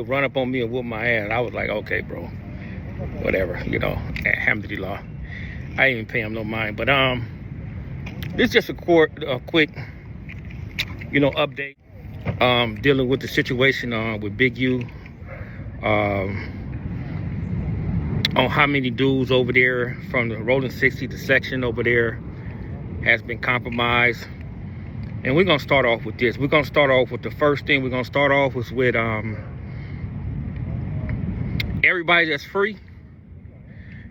he'll run up on me and whoop my ass. I was like, okay, bro, whatever, you know. Alhamdulillah, I ain't even pay him no mind. But this is just a quick, you know, update. Dealing with the situation with Big U. On how many dudes over there from the Rolling 60, the section over there, has been compromised. And we're gonna start off with this. We're gonna start off with the first thing. We're gonna start off with everybody that's free,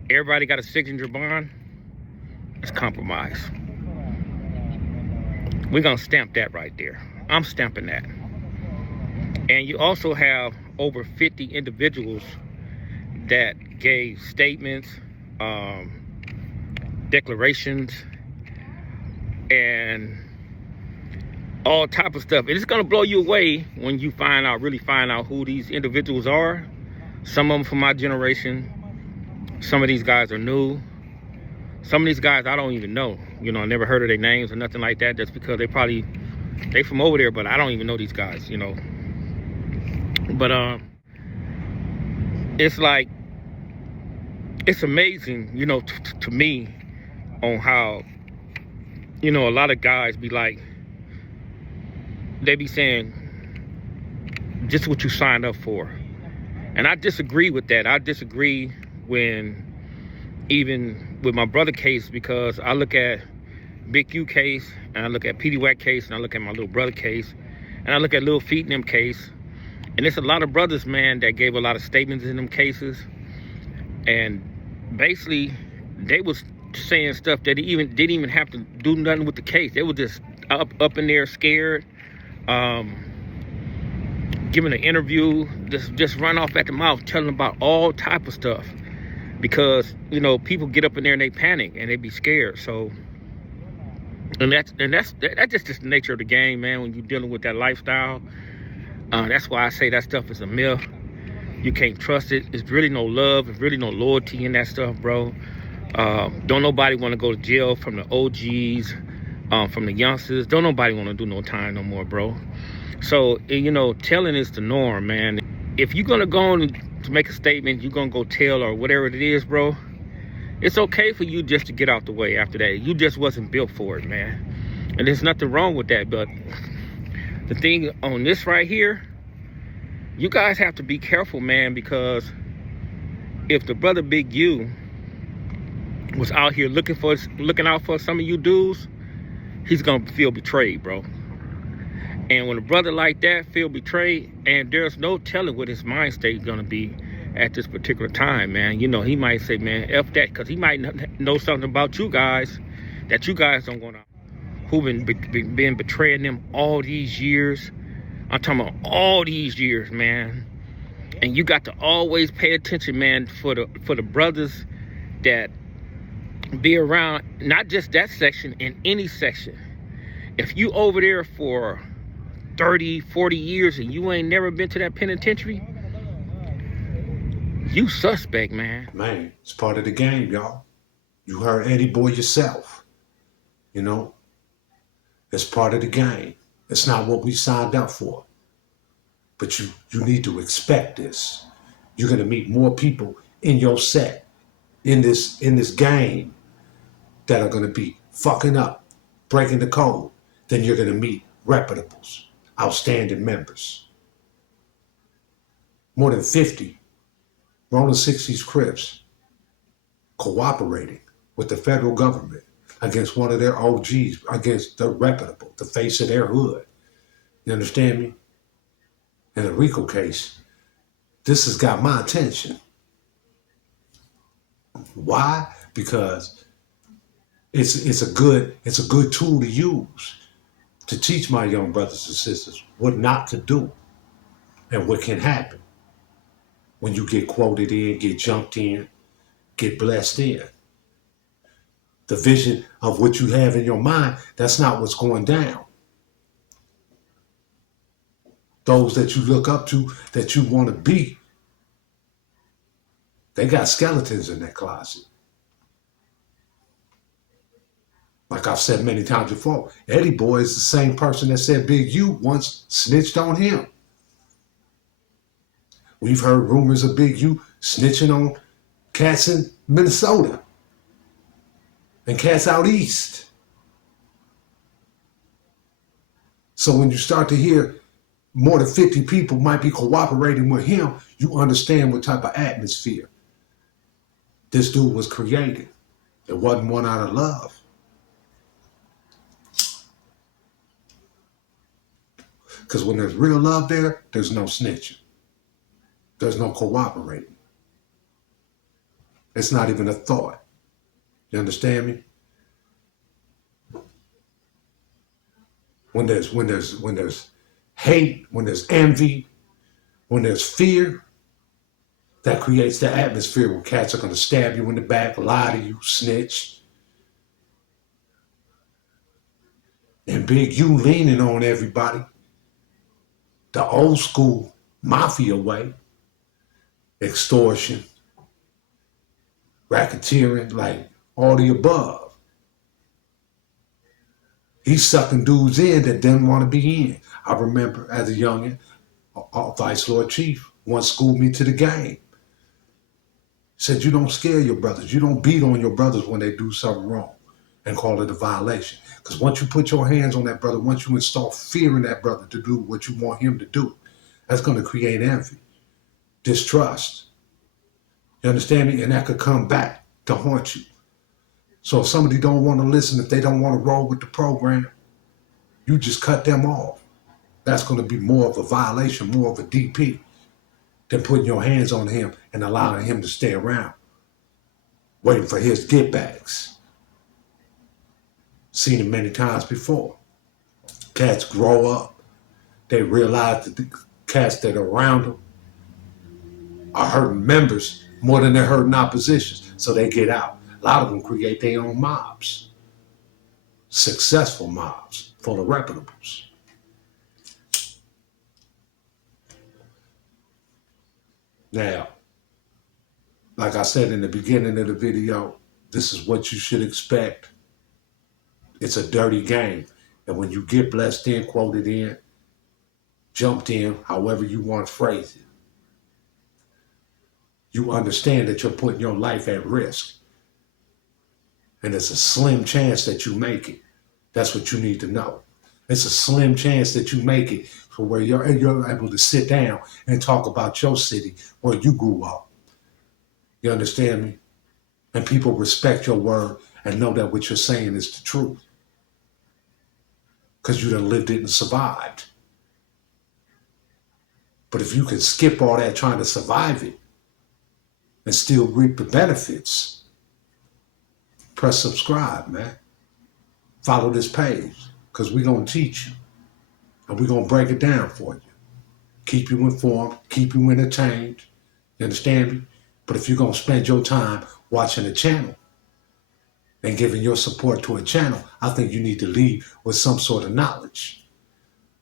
everybody got a signature bond, it's compromised. We're gonna stamp that right there. I'm stamping that. And you also have over 50 individuals that gave statements, declarations, and all type of stuff. And it's gonna blow you away when you really find out who these individuals are. Some of them from my generation. Some of these guys are new. Some of these guys I don't even know. You know, I never heard of their names or nothing like that. That's because they from over there, but I don't even know these guys, you know. But it's like, it's amazing, you know, to me on how, you know, a lot of guys be like, they be saying just what you signed up for. And I disagree with that. I disagree even with my brother case, because I look at Big U case, and I look at Petey Wack case, and I look at my little brother case, and I look at Lil Feet in them case. And it's a lot of brothers, man, that gave a lot of statements in them cases. And basically, they was saying stuff that didn't even have to do nothing with the case. They were just up in there scared, giving an interview, just run off at the mouth, telling about all type of stuff. Because, you know, people get up in there and they panic and they be scared. So, and that's just the nature of the game, man, when you're dealing with that lifestyle. That's why I say that stuff is a myth. You can't trust it. There's really no love. There's really no loyalty in that stuff, bro. Don't nobody want to go to jail, from the OGs, from the youngsters. Don't nobody want to do no time no more, bro. So, you know, telling is the norm, man. If you're going to go on to make a statement, you're going to go tell or whatever it is, bro, it's okay for you just to get out the way after that. You just wasn't built for it, man. And there's nothing wrong with that. But the thing on this right here, you guys have to be careful, man, because if the brother Big U was out here looking out for some of you dudes, he's gonna feel betrayed, bro. And when a brother like that feel betrayed, and there's no telling what his mind state is gonna be at this particular time, man. You know, he might say, man, F that, because he might know something about you guys that you guys don't want to, who've been betraying them all these years. I'm talking about all these years, man. And you got to always pay attention, man, for the brothers that be around, not just that section, in any section. If you over there for 30, 40 years and you ain't never been to that penitentiary, you suspect, man. Man, it's part of the game, y'all. You heard Eddie Boy yourself. You know, it's part of the game. It's not what we signed up for. But you need to expect this. You're gonna meet more people in your set, in this game, that are gonna be fucking up, breaking the code, than you're gonna meet reputables, outstanding members. More than 50 Rolling 60s Crips cooperating with the federal government against one of their OGs, against the reputable, the face of their hood. You understand me? In the RICO case, this has got my attention. Why? Because it's a good tool to use to teach my young brothers and sisters what not to do and what can happen when you get quoted in, get jumped in, get blessed in. The vision of what you have in your mind, that's not what's going down. Those that you look up to, that you want to be, they got skeletons in their closet. Like I've said many times before, Eddie Boy is the same person that said Big U once snitched on him. We've heard rumors of Big U snitching on cats in Minnesota and cats out east. So when you start to hear more than 50 people might be cooperating with him, you understand what type of atmosphere this dude was creating. It wasn't one out of love. Because when there's real love there, there's no snitching. There's no cooperating. It's not even a thought. You understand me? When there's hate, when there's envy, when there's fear, that creates the atmosphere where cats are going to stab you in the back, lie to you, snitch. And Big U leaning on everybody. The old school mafia way. Extortion, racketeering, like all the above. He's sucking dudes in that didn't want to be in. I remember as a youngin', Vice Lord Chief once schooled me to the game. Said, you don't scare your brothers. You don't beat on your brothers when they do something wrong and call it a violation. Because once you put your hands on that brother, once you install fear in that brother to do what you want him to do, that's going to create envy, distrust. You understand me? And that could come back to haunt you. So if somebody don't want to listen, if they don't want to roll with the program, you just cut them off. That's going to be more of a violation, more of a DP than putting your hands on him and allowing him to stay around, waiting for his get backs. Seen it many times before. Cats grow up. They realize that the cats that are around them are hurting members more than they're hurting oppositions. So they get out. A lot of them create their own mobs. Successful mobs full of reputables. Now, like I said in the beginning of the video, this is what you should expect. It's a dirty game. And when you get blessed in, quoted in, jumped in, however you want to phrase it, you understand that you're putting your life at risk. And it's a slim chance that you make it. That's what you need to know. It's a slim chance that you make it for where you're able to sit down and talk about your city where you grew up. You understand me? And people respect your word and know that what you're saying is the truth. Because you done lived it and survived. But if you can skip all that trying to survive it and still reap the benefits, press subscribe, man. Follow this page, because we're going to teach you. And we're going to break it down for you. Keep you informed, keep you entertained. You understand me? But if you're going to spend your time watching a channel and giving your support to a channel, I think you need to leave with some sort of knowledge.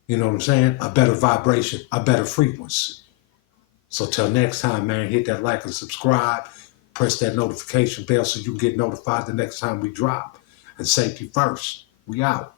You know what I'm saying? A better vibration, a better frequency. So till next time, man, hit that like and subscribe. Press that notification bell so you can get notified the next time we drop. And safety first. We out.